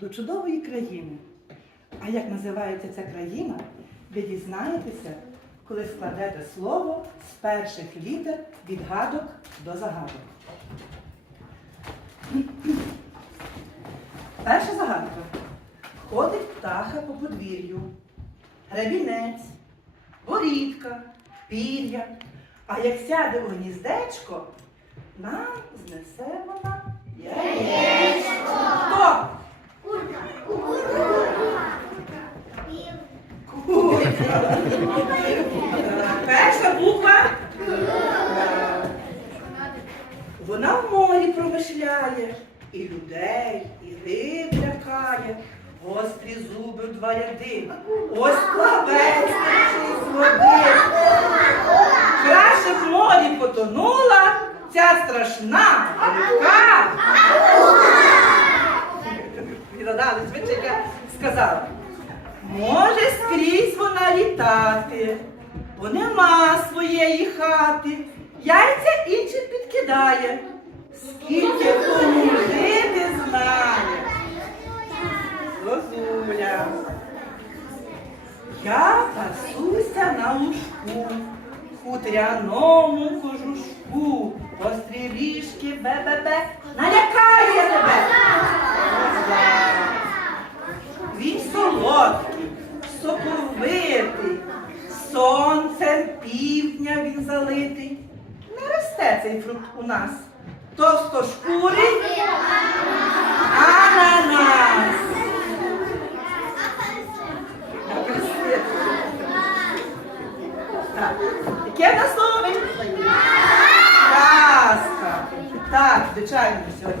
до чудової країни. А як називається ця країна, ви дізнаєтеся, коли складете слово з перших літер від гадок до загадок. Перша загадка. Ходить птаха по подвір'ю, гребінець, ворітка, пір'я. А як сяде у гніздечко, нам знесе вона яєчко. Хто? Перша буква. Вона в морі промишляє, і людей, і риб лякає. Гострі зуби в два ряди. Ось плавець з води. Краще в морі потонула ця страшна рибка. Відгадали, звичайно, я сказала. Може скрізь вона літати, бо нема своєї хати. Яйця іншим підкидає. Скільки кому жити знає. Зозуля. Я пасуся на лужку, хутряному кожушку, гострі ріжки бе-бе-бе, налякає тебе. Він солодкий, соковитий, сонцем півдня він залитий. Не росте цей фрукт у нас. Товстошкурий ананас. Так, яке в нас слово? Так, звичайно, сьогодні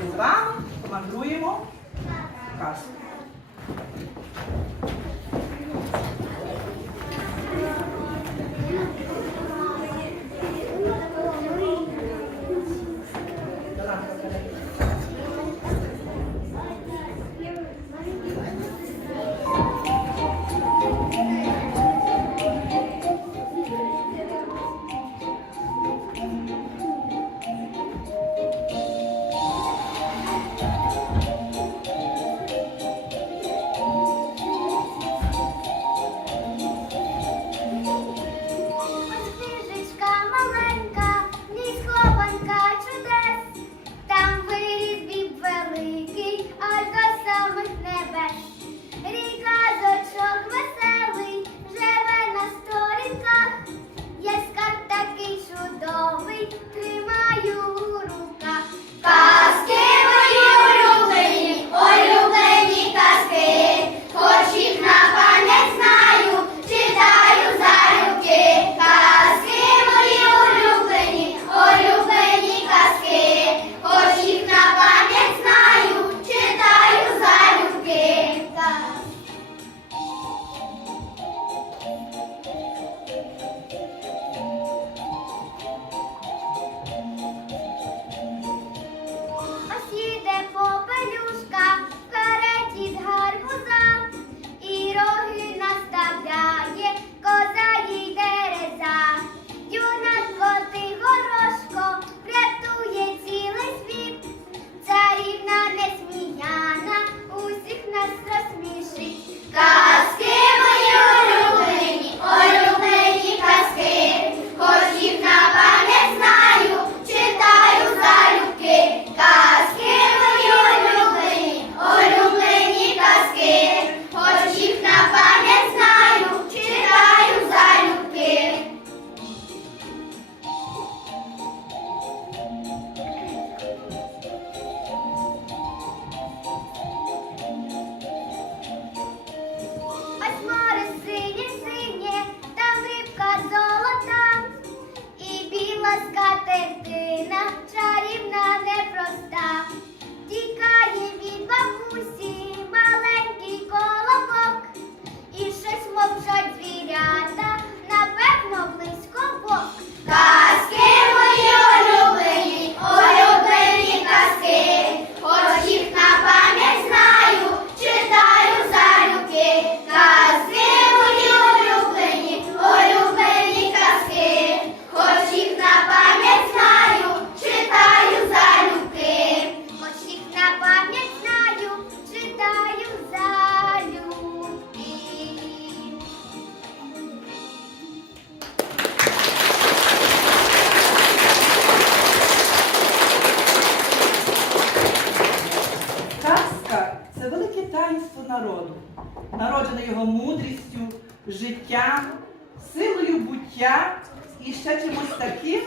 буття і ще чимось таким,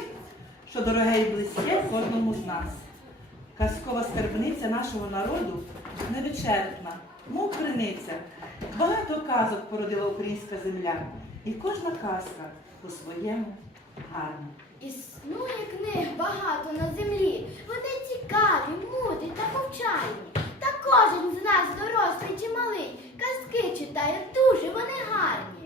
що дороге і близьке кожному з нас. Казкова скарбниця нашого народу невичерпна, мов криниця. Багато казок породила українська земля, і кожна казка по-своєму гарна. Існує книг багато на землі. Вони цікаві, мудрі та повчальні. Та кожен з нас, дорослий чи малий, казки читає дуже вони гарні.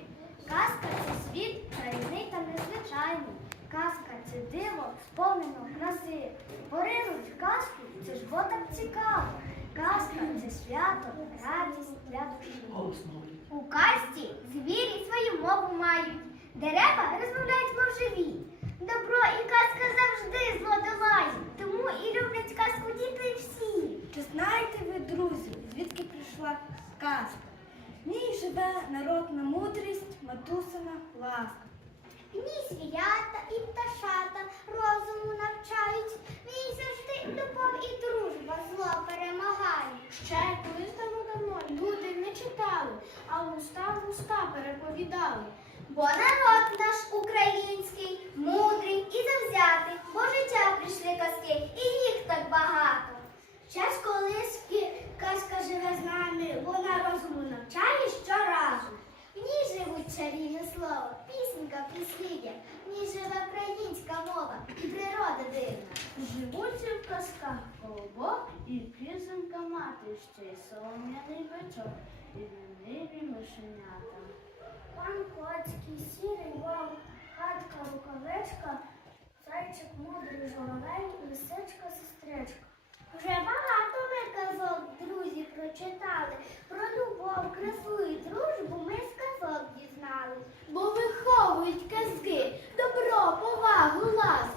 Казка це світ чарівний та незвичайний. Казка це диво, сповнено краси. Поринуть в казку, це ж бо так цікаво. Казка це свято, радість для душі. У казці звірі свою мову мають. Дерева розмовляють мов живі. Добро і казка завжди зло долають. Тому і люблять казку діти всі. Чи знаєте ви, друзі, звідки прийшла казка? В живе народна мудрість, матусина ласка. В ній звірята і пташата розуму навчають. В ній завжди любов і дружба зло перемагає. Ще колись давно-давно люди не читали, а уста в уста переповідали. Бо народ наш український, мудрий і завзятий, бо життя прийшли казки, і їх так багато. Час колиски казка живе з нами, вона розуму навчає щоразу. В ній живуть чарівне слово, пісенька прислів'я, в ній живе українська мова і природа дивна. Живуть в казках колобок і пісенька мати, ще й солом'яний бичок, і ліниві мишенята. Пан Коцький, сірий вовк, хатка рукавичка, зайчик мудрий журавель, лисичка сестричка. Вже багато ми казок, друзі, прочитали. Про любов, красу і дружбу ми з казок дізнали. Бо виховують казки, добро, повагу, ласку.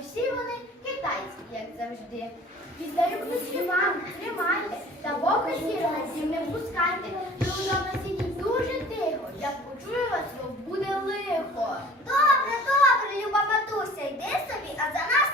Всі вони китайські, як завжди. Віддаю ключі вам, тримайте, та бока сірого всім не пускайте. Ви на сидіть дуже тихо, як почую вас, то буде лихо. Добре, добре, люба матуся, йди собі, а за нас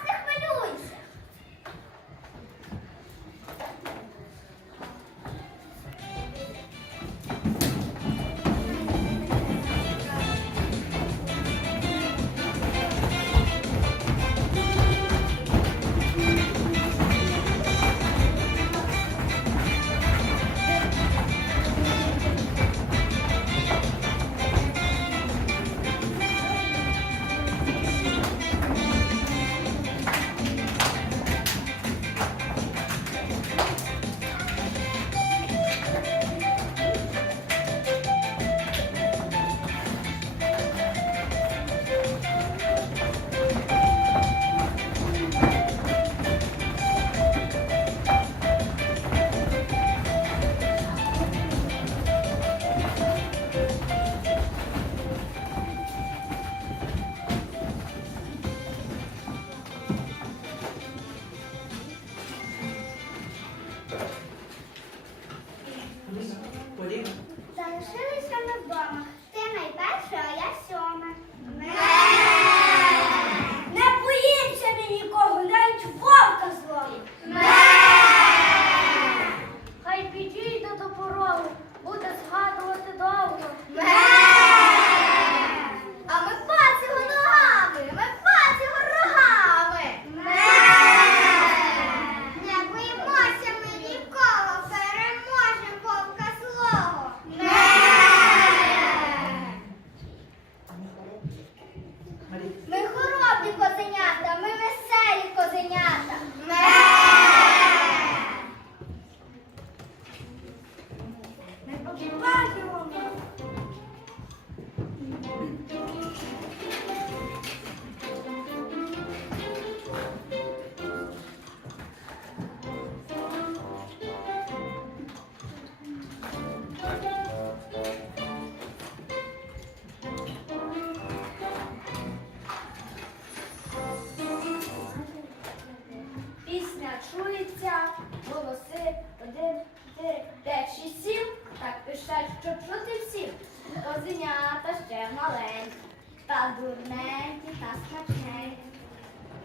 маленькі, та дурненькі, та смачненькі.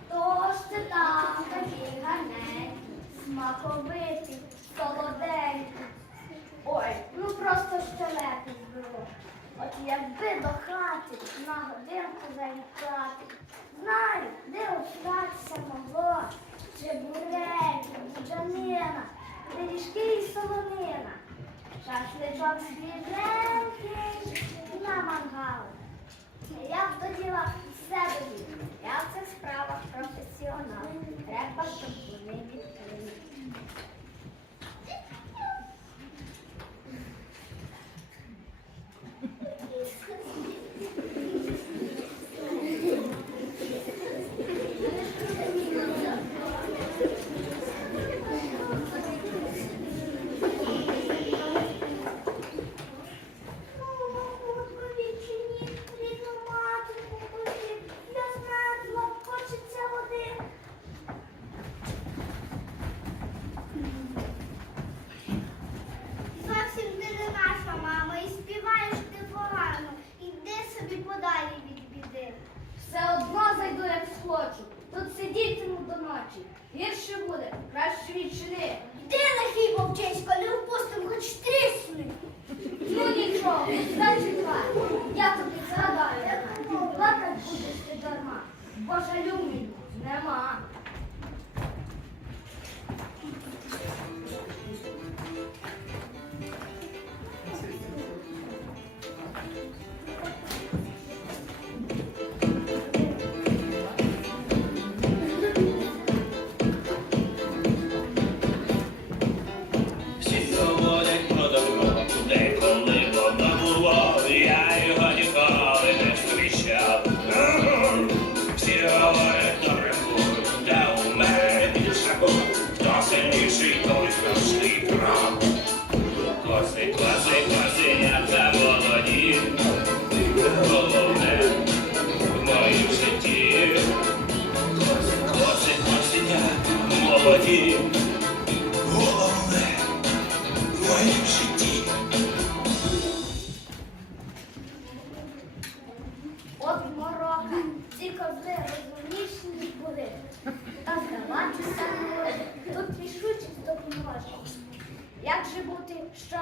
Тож це там такі гарненькі, смаковиті, солоденькі. Ой, ну просто щелепи збило. От якби до хати на годинку завітати. Знаю, де обратися могло. Чебуреки, буджанина, пиріжки і солонина. Шашличок свіженький на мангал. Я б до діла все довів. Я в цих справах професіонал. Треба, щоб вони відкрили.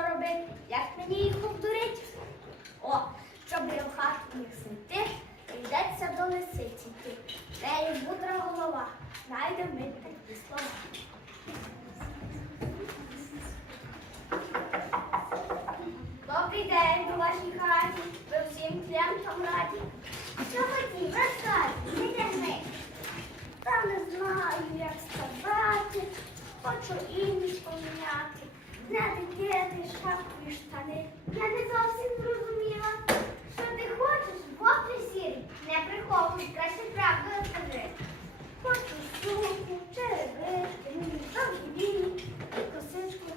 Робити, як мені їх обдурить? О, щоб я в хату їх сити, прийдеться до лисиці йти. Неї мудра голова, знайде ми такі слова. Добрий день у вашій хаті, ви всім клієнтам раді. Що хотів, розкажи, не тягни. Та не знаю, як сказати, хочу імідж поміняти. Не дитяти шапку і штани. Я не зовсім зрозуміла. Що ти хочеш, воплі сірі, не приховуй, краще правду розкажи. Хочу сумку, черевички, війні, косичку.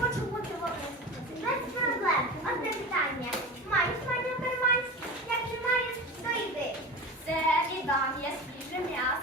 Хочу бути в області. Без проблем. Одне питання. Маєш мене в карманці? Якщо маєш, то йди. Це віддам я свіже м'ясо.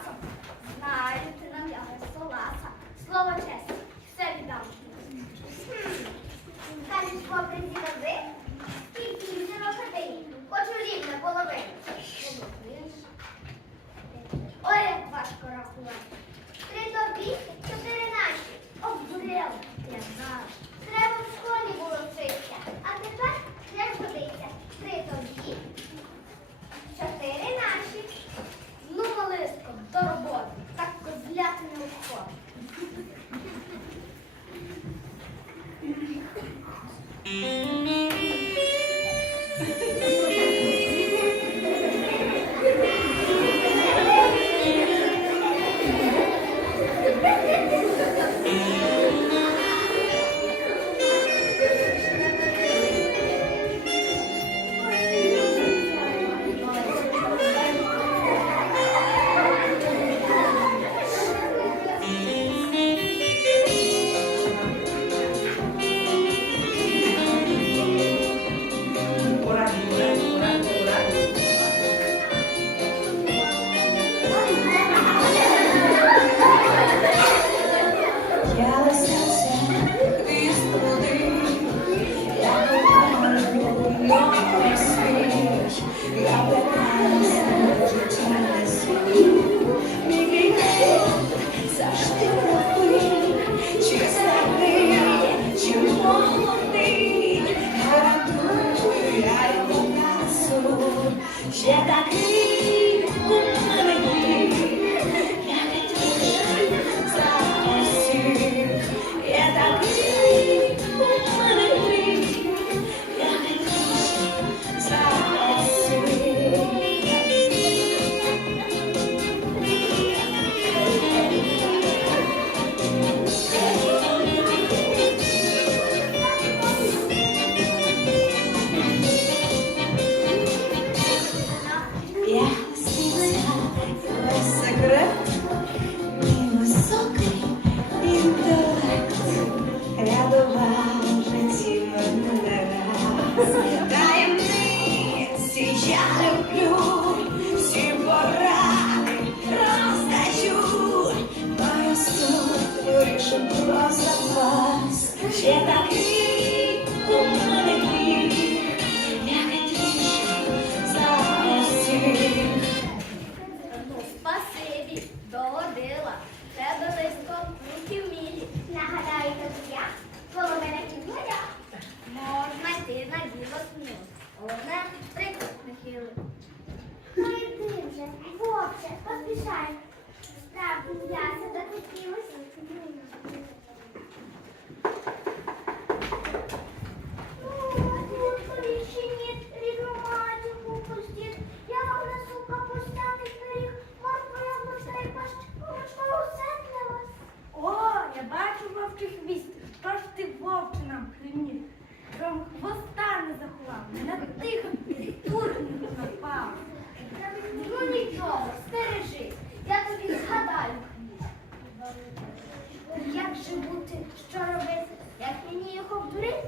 Put it.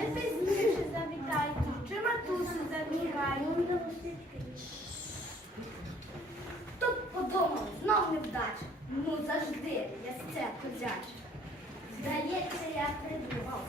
Ви пізніше завітайте, чи матусю завітаю. Ну, Тут подумав, знов невдача. Ну завжди я з це козяча. Здається, я придумав.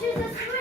Jesus Christ.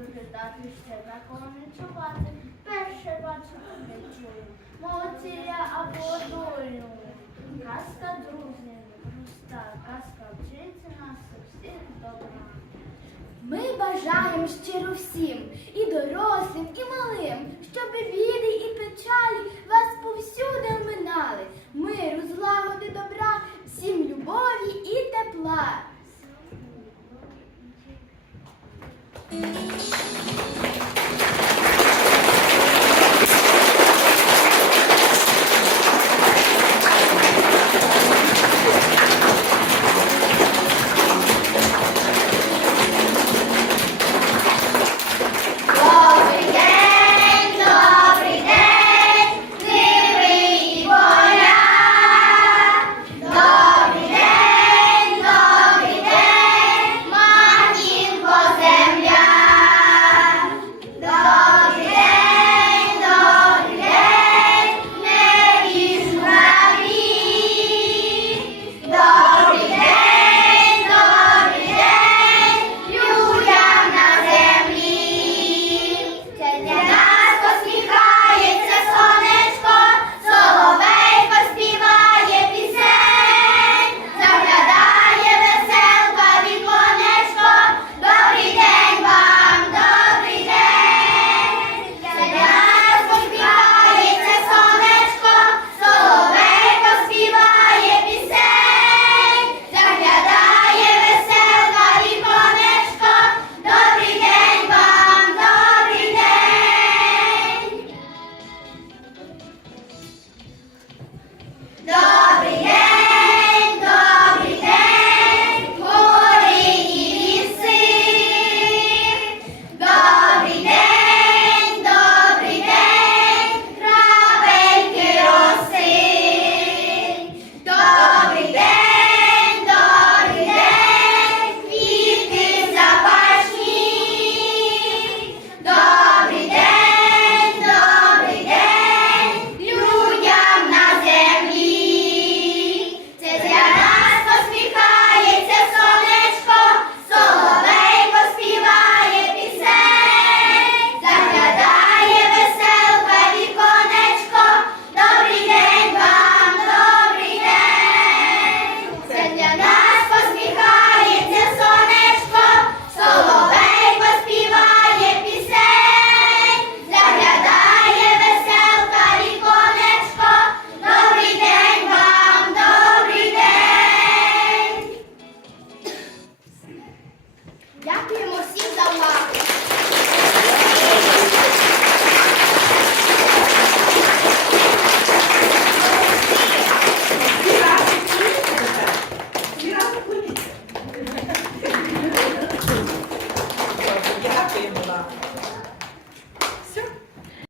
виглядати ще на не чувати. Перше бачу, не чую. я або долю. Казка друзі, проста, казка вчиться нас усіх добра. Ми бажаємо щиро всім, і дорослим, і малим, щоб біди і печалі вас повсюди минали. Миру, злагоди добра, всім любові і тепла. よし!